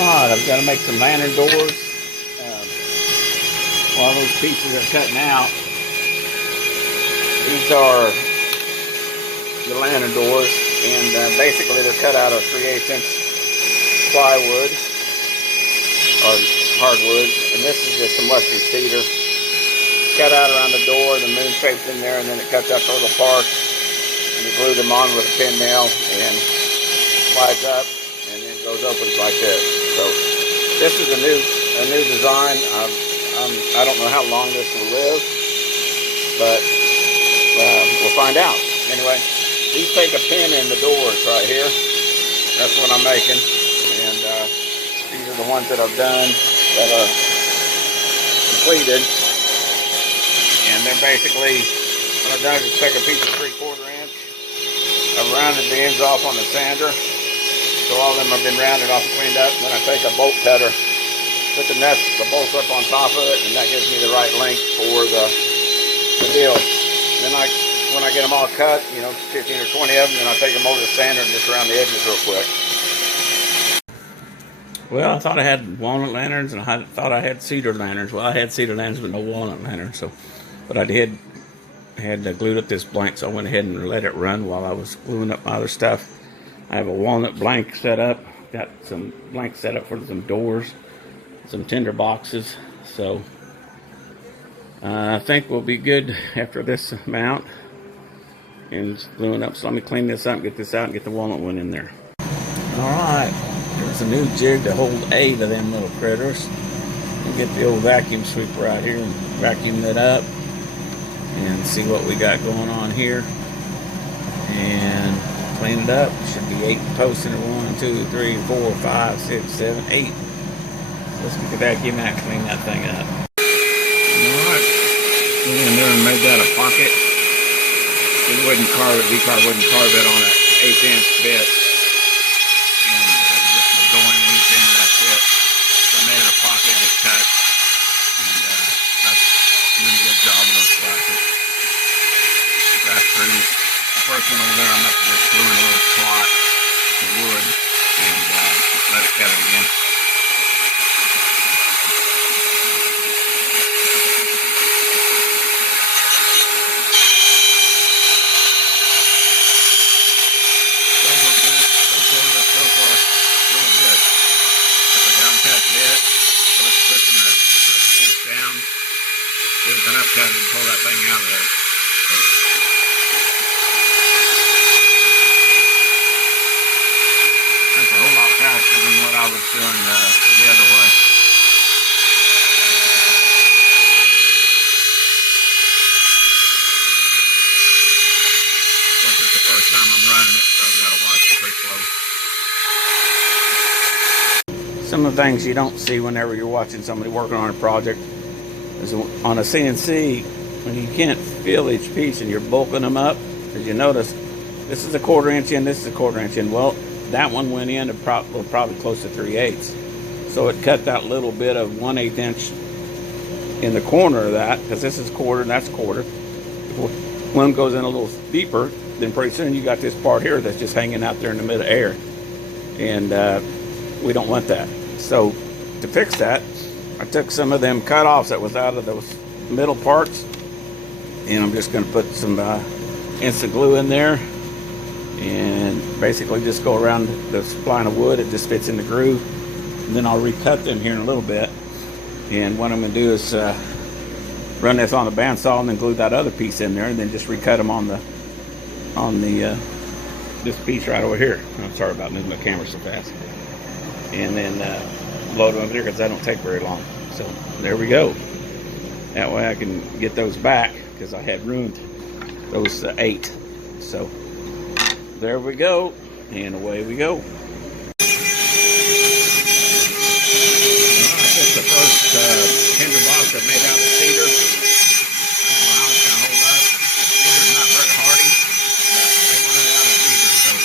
Alright, I've got to make some lantern doors. Um, while those pieces are cutting out, these are the lantern doors, and basically they're cut out of 3/8 inch plywood or hardwood, and this is just some western cedar. Cut out around the door, the moon shaped in there, and then it cuts out the little parts, and you glue them on with a pin nail and slides up, and then goes open like this. So this is a new design. I don't know how long this will live, but we'll find out. Anyway, these take a pin in the doors right here. That's what I'm making, and these are the ones that I've done that are completed. And they're basically, what I've done is just take a piece of 3/4 inch. I've rounded the ends off on the sander, so all of them have been rounded off and cleaned up. Then I take a bolt cutter, put the bolts up on top of it, and that gives me the right length for the deal. Then when I get them all cut, 15 or 20 of them, then I take them over to the sander and just round the edges real quick. Well, I thought I had walnut lanterns, and I thought I had cedar lanterns. Well, I had cedar lanterns, but no walnut lanterns. But I had glued up this blank, so I went ahead and let it run while I was gluing up my other stuff. I have a walnut blank set up. Got some blanks set up for some doors, some tinder boxes. So I think we'll be good after this amount. And it's gluing up. So let me clean this up, get this out, and get the walnut one in there. All right. There's a new jig to hold 8 of them little critters. And get the old vacuum sweeper out here and vacuum it up and see what we got going on here and clean it up. Should be 8 posts in there. 1, 2, 3, 4, 5, 6, 7, 8. So let's get the vacuum out and clean that thing up. Alright, went in there and made that a pocket. We wouldn't carve it, V-Car wouldn't carve it on an 1/8 inch bit. And just would go in each end, that's it. So I made it a pocket, just cut. And that's doing a good job of those slashes. That's pretty. The first one over there, I'm up to just glue in a little slot of wood and let it cut it again. So far, real good. That's a down cut bit. So let's put the stick down. Give it enough cut and pull that thing out of there. That's a whole lot faster than what I was doing the other way. This is the first time I'm running it, so I've got to watch it pretty close. Some of the things you don't see whenever you're watching somebody working on a project is on a CNC, when you can't feel each piece and you're bulking them up, as you notice, this is a 1/4 inch in, this is a 1/4 inch in. Well, that one went in probably close to 3/8. So it cut that little bit of 1/8 inch in the corner of that, because this is 1/4 and that's 1/4. If one goes in a little deeper, then pretty soon you got this part here that's just hanging out there in the middle air. And we don't want that. So to fix that, I took some of them cut-offs that was out of those middle parts, and I'm just going to put some instant glue in there and basically just go around the spline of wood. It just fits in the groove, and then I'll recut them here in a little bit. And what I'm going to do is run this on the bandsaw and then glue that other piece in there, and then just recut them on the this piece right over here. I'm sorry about moving my camera so fast. And then load them over there, because that don't take very long. So there we go. That way I can get those back, because I had ruined those 8. So there we go, and away we go. That's just the first tinder box I made out of cedar. I don't know how it's going to hold up. Cedar's not very hardy. They wanted it out of cedar, so I'm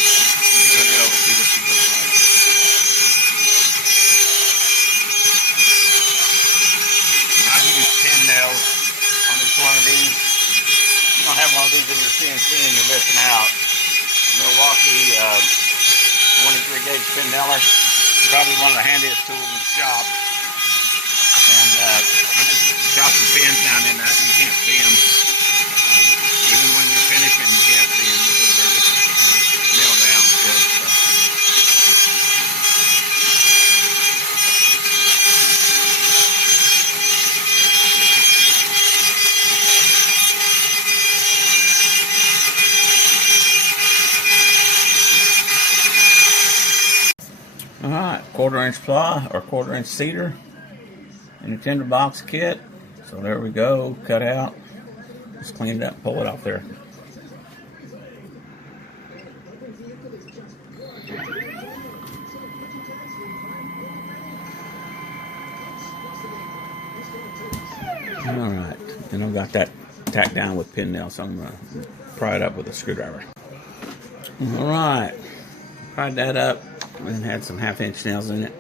going to go see what she looks like. I've used pin nails on each one of these. You don't have one of these in your CNC and you're missing out. Milwaukee 23 gauge pin nailer. Probably one of the handiest tools in the shop. And I just got some pins down in that. You can't see them. Even when you're finishing, you can't see them because they're just nailed down good. Alright, 1/4" ply or 1/4" cedar in a tinderbox kit. So there we go, cut out. Just clean it up and pull it off there. Alright, then I've got that tacked down with pin nails, so I'm going to pry it up with a screwdriver. Alright, pried that up and had some 1/2" nails in it.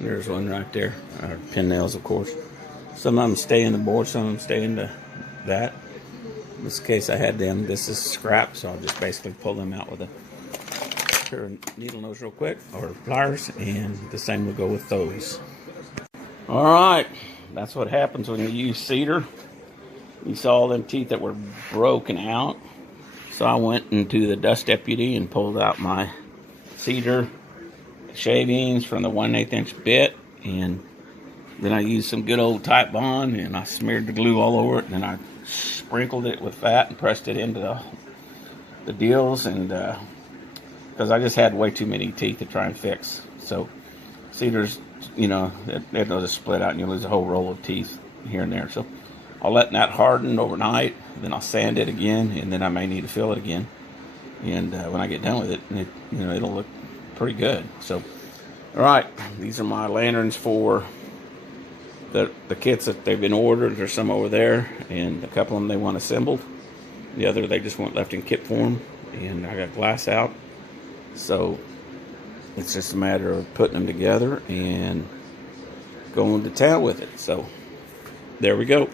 There's one right there, or pin nails, of course. Some of them stay in the board, some of them stay into that. In this case, I had them. This is scrap, so I'll just basically pull them out with a pair of needle nose real quick, or pliers, and the same will go with those. All right, that's what happens when you use cedar. You saw all them teeth that were broken out. So I went into the Dust Deputy and pulled out my cedar shavings from the 1/8" bit, and then I used some good old Type Bond, and I smeared the glue all over it, and then I sprinkled it with that and pressed it into the deals, and because I just had way too many teeth to try and fix. So cedars, you know, it'll just split out and you lose a whole roll of teeth here and there. So I'll let that harden overnight, then I'll sand it again, and then I may need to fill it again. And when I get done with it, it'll look pretty good. So, all right, these are my lanterns for the kits that they've been ordered. There's some over there, and a couple of them they want assembled. The other they just want left in kit form, and I got glass out. So it's just a matter of putting them together and going to town with it. So there we go.